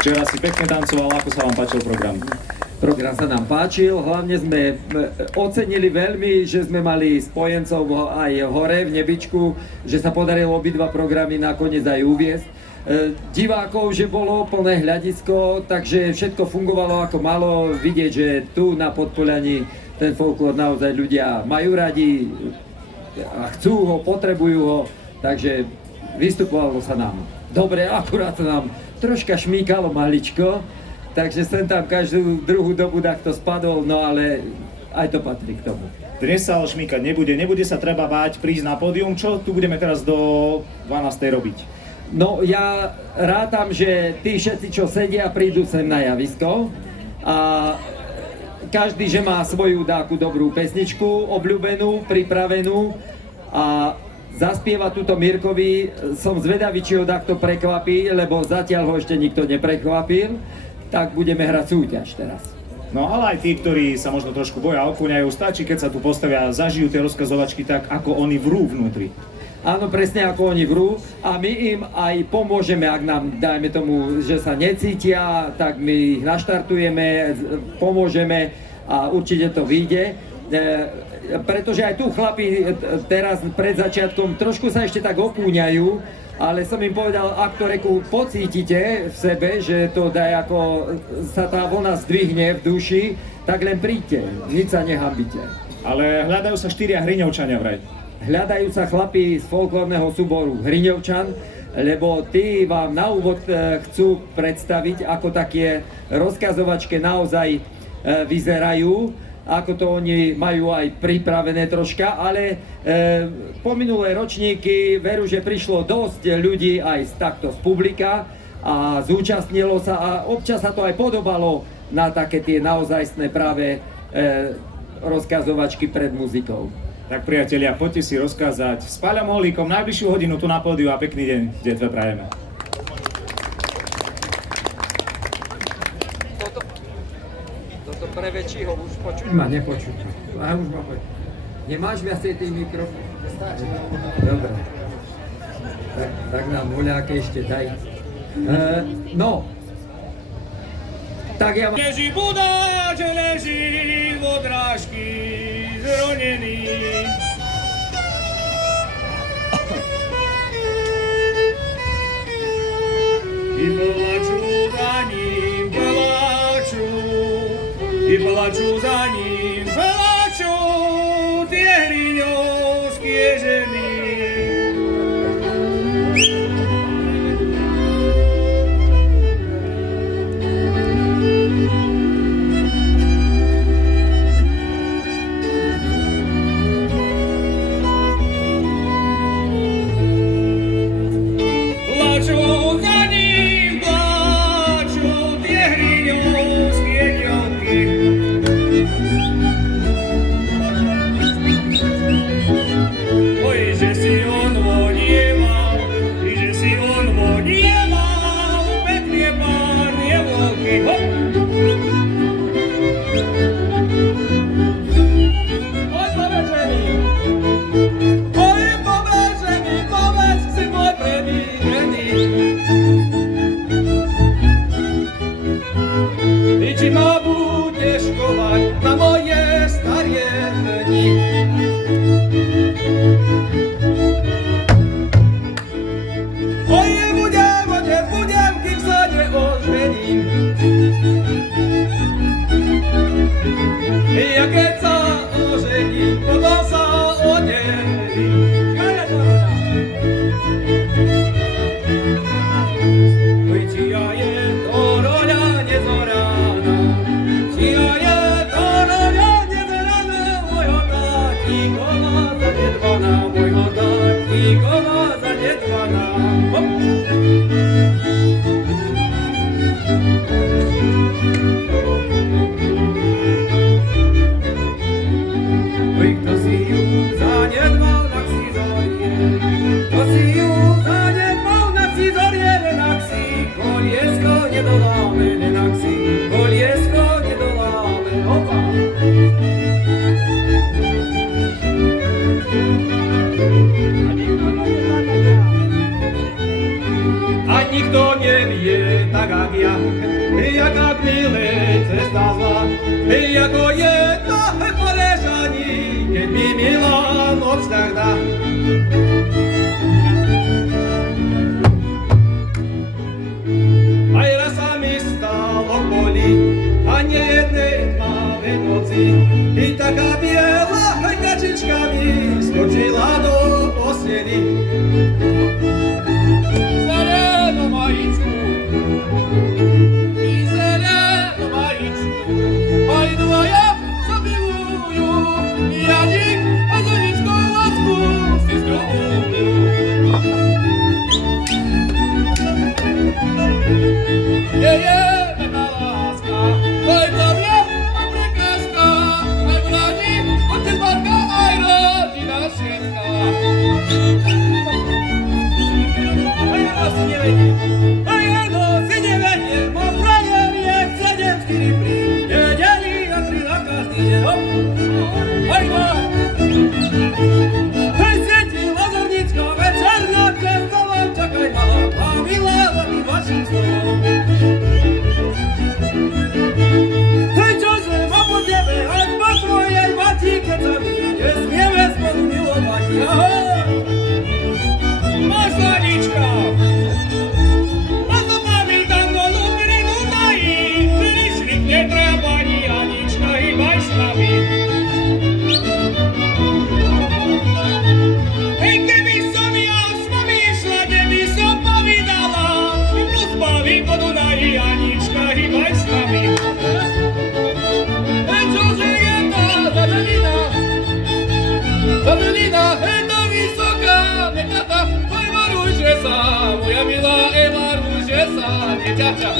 Včera si pekne tancoval, ako sa vám páčil program? Program sa nám páčil, hlavne sme ocenili veľmi, že sme mali spojencov aj hore v nebičku, že sa podarilo obidva programy nakoniec aj uviesť. Divákov, že bolo plné hľadisko, takže všetko fungovalo ako malo. Vidieť, že tu na Podpoľani ten folklór naozaj ľudia majú radi a chcú ho, potrebujú ho, takže vystupovalo sa nám dobre, akurát sa nám troška šmíkalo maličko, takže sem tam každú druhú dobu takto spadol, no ale aj to patrí k tomu. Dnes sa ale šmíkať nebude sa treba báť prísť na pódium. Čo tu budeme teraz do 12. robiť? No ja rátam, že tí všetci, čo sedia, prídu sem na javisko a každý, že má svoju dáku dobrú pesničku, obľúbenú, pripravenú a zaspieva túto Mirkovi. Som zvedavý, či ho takto prekvapí, lebo zatiaľ ho ešte nikto neprekvapil, tak budeme hrať súťaž teraz. No ale aj tí, ktorí sa možno trošku boja, okúňajú, stačí, keď sa tu postavia, zažijú tie rozkazovačky tak, ako oni vrú vnútri. Áno, presne ako oni vrú a my im aj pomôžeme, ak nám, dajme tomu, že sa necítia, tak my ich naštartujeme, pomôžeme a určite to vyjde. Pretože aj tu chlapi teraz pred začiatkom trošku sa ešte tak okúňajú, ale som im povedal, ak to reku pocítite v sebe, že to daj ako sa tá vlna zdvihne v duši, tak len príďte, nič sa nehambite. Ale hľadajú sa 4 Hriňovčania vraj. Hľadajú sa chlapi z folklórneho súboru Hriňovčan, lebo tí vám na úvod chcú predstaviť, ako také rozkazovačke naozaj vyzerajú, ako to oni majú aj pripravené troška, ale po minulé ročníky veru, že prišlo dosť ľudí aj takto z publika a zúčastnilo sa a občas sa to aj podobalo na také tie naozajstné práve rozkazovačky pred muzikou. Tak priatelia, poďte si rozkázať s Paľom Holíkom najbližšiu hodinu tu na pódiu a pekný deň v detve prajeme. Toto pre väčšího už počuť ma, nepočuť ma. A už ma počuť. Nemáš viacej tých mikrofón? Dobre. Tak nám voľaké ešte daj. No. Tak ja... Leží budáč, leží v odrážky zronený. I plačú za ním, i plačú za ním, plačú tie hriňovské ženy. Nikto nevie, tak jak ja, jaka milé cesta zla, jako jedna poležaní, keď mi Milan odstah dá. Aj raz sa mi stalo boli, a nie jednej tmavej noci, i taká biela kačička mi skočila do posteli. Zeleno majičku, i zeleno majičku, aj dvoja sa milujú, Janik a Zoničko lásku si zgromujú. Je jedna láska, aj to je prekážka, aj bráni, otec, matka, aj rodina všetka. A jedno si nevedie, mám frajer je sedenský ryprí, nedeli a tri na každý deň, hop, aj maj. Hej, sieti, lazornička, večerná kresta vám čakaj malá, a milá za tým vašim stolom. Hej, čože, mám po tebe, aj po tvojej mati, keď sa my nesmieme spolu milovať, ahoj. Máš Lanička, a to máme tam dolu pri Dunaji, príšlik netreba ani Anička, hýbaj s nami. Hej, keby som ja s vami išla, kde by som povídala, plus baví po Dunaji, Anička, hýbaj s nami. Hej, čože je tá zadelina? Zadelina, hej, tá vysoká, nekata, oj, varujže sa, moja milá, varujže sa, neťaťa.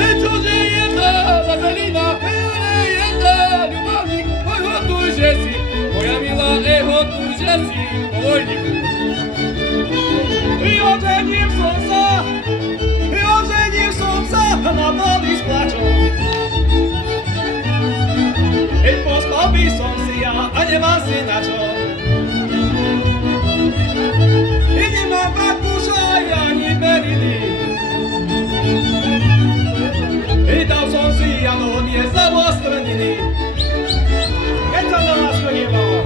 Hej, čože je tá zadelina? Hej, je tá ľubavník, oj, hotujže si, moja milá, hotujže si, vojník. Ožením som sa na mladý s plačom. Keď pospal by som si ja a nemám si na čo. I nemám Bakúša ani Beriny. I dal som si ja nohnie za Vostrniny. Keď som na lásku nemal,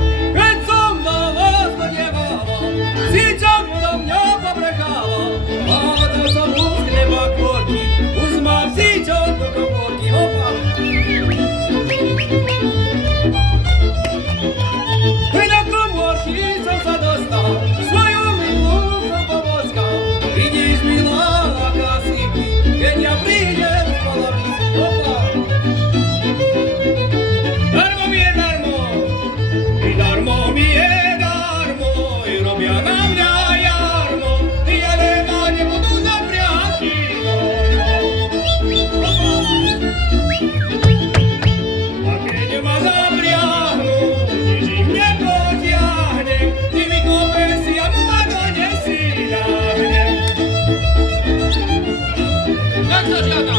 si čak do mňa pobrekala. A dal som už chleba kôrky, už mám si čak do komórky, opa. I na komórky som sa dostal, svoju milú som poboskal. Vidíš, milá, aká si ty, keď ja prídem, spala by si, opa. Darmo mi je darmo, i darmo mi je darmo, i robia na mňa jarmo, ja nema nebudú zapriati. A keď ma zapriahnu, nič im nepotiahne, ty mi kope si a mu ma donesi dávne. Tak sa žiada,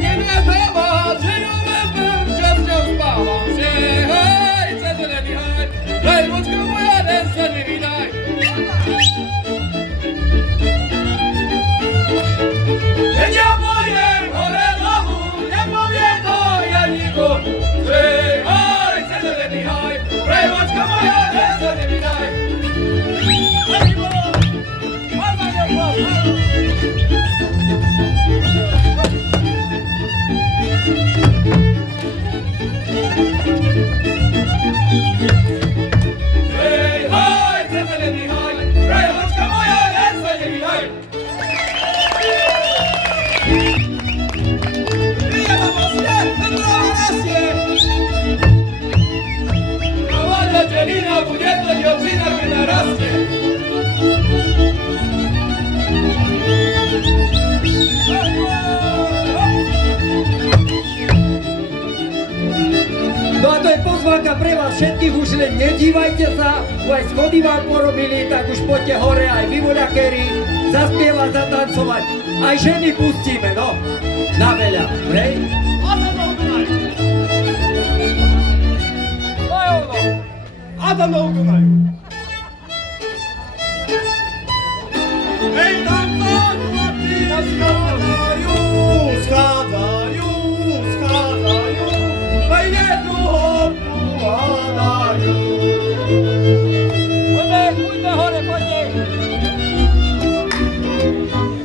nenezdáva, že ju vezmem, čas ňou spávam, že hej, cezelený hej, hej, močka moja, den sa nevydaj. Keď ja pojem hore hlavu, nepovie to ja nikomu, že hej, cezelený hej, hej, močka moja, den sa nevydaj. Hej, bolo, máma nebol, hej, hej, cezelený hej, hej, močka moja, den sa nevydaj. Ja mám vlastne, práva rastie. Práva zadelina, bude to dievčina, keď narastie. No a to je pozvánka pre vás všetkých, už len nedívajte sa, aj schody vám porobili, tak už poďte hore aj vy voľakéri, zaspievať, zatancovať, aj ženy pustíme, no, na veľa, hej? Adam na Dunaju. Hej, tam to chlapci składają, składają, składają, a jedną horku ładają. Pójdźmy chore, podnieś!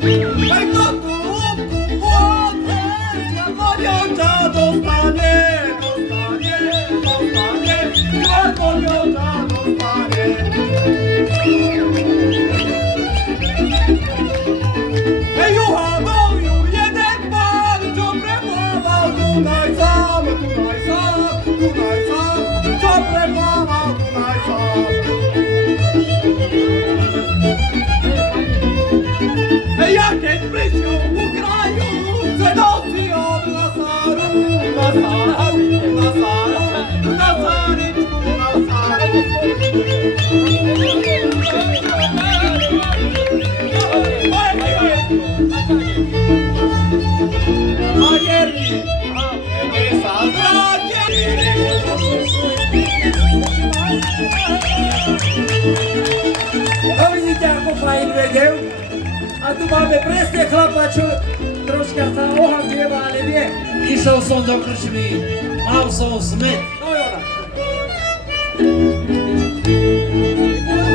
Hej, kto tu ładnie, koniota dostanie, dostanie, dostanie, koniota dostanie. Hej, jucha, moju, jeden pan, co prepławał tutaj sam, tutaj sam, tutaj sam, co prepławał tutaj sam. Hej, jakie prysią u kraju, ce nocy od Nasaru, Nasaru, Nasaru, Nasaryczku, Nasaru. Majerki, A vidíte, ako fajn vedel? A tu máme presne chlapa, čo troška sa ohambieva, ale vie. Išiel som do krčmy, mal som smet. No Jona.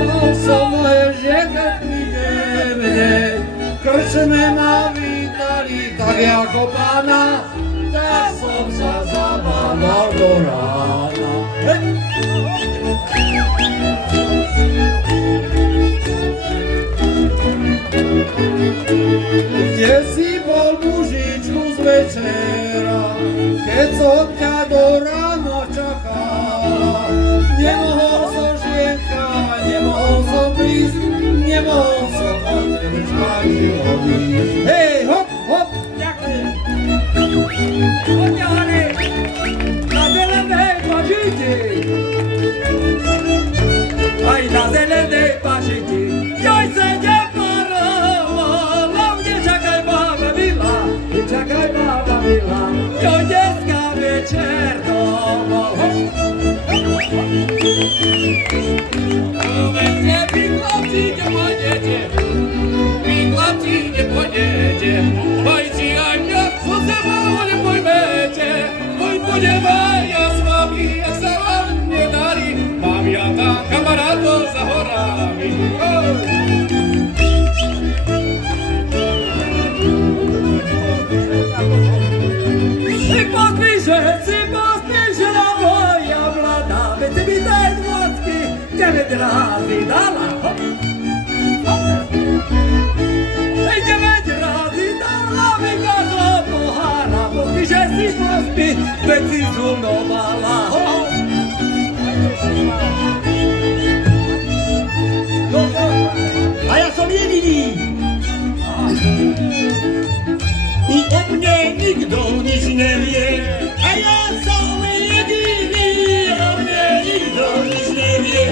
Mal som moje žekať mi nevede, krčme ma vítali tak ako pána, tak som sa zabával do rána. Kde si bol mužičku z večera, keď som ťa do rána čakala? Nemohol som žienka, nemohol som prísť, nemohol som od krčka odísť. Hej, hop, hop, ďakujem. Poďte hore. Na zelenej pažiti. Aj na zelenej pažiti. Joj se neparovala, mne čakaj baba milá, čakaj baba milá. Joj dneska večer domov. Povedzte, vy chlapci nepôjdete, vy chlapci nepôjdete, bajci aj mňa so sebou nepojmete, poď budeme ja s vami, ak sa vám nedarí, mám ja tam kamarátov za horami. Si pospíše na moja mladá, veď si mi daj dvocky, 9 razy dala. Hej, 9 razy dala mi každá pohára, pospíše si pospí, veď si zunovala. A ja som jediný. I o mne nikto nič nevie. A ja som jediný, o mne nikto nič nevie.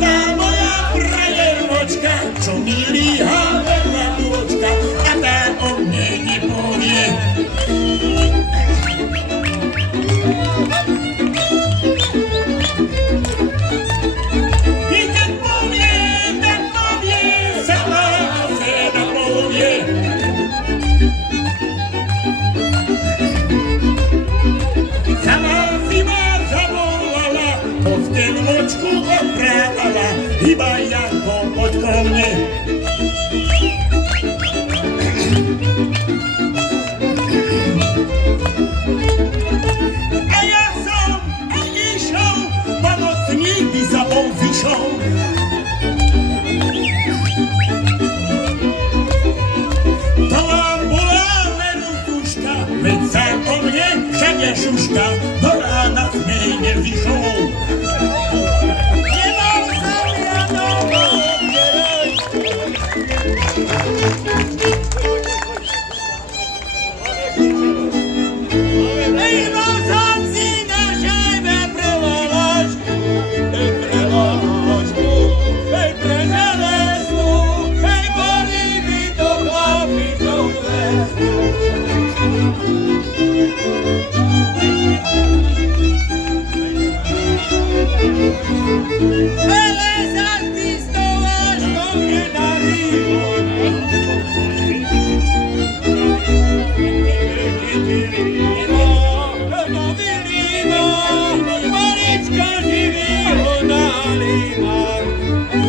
Tá moja frajermočka, čo mi líha veľa nôčka, a tá o mne nepovie. I keď povie, tak povie, sama seba povie. Sama si ma zavolala, postelnočku oprátala, iba Janko, poď ko mne. A ja som išiel, po nocní by sa bol zišol. To vám bola len tuška, veď sa o mne všade šuška, do rána z nej nevyšol. Nemal som ja domov, nemal som si na šajbe prelalačku, prelalačku, pre železnu, boli by to chlapi do lesu. Anička živýho na limanku.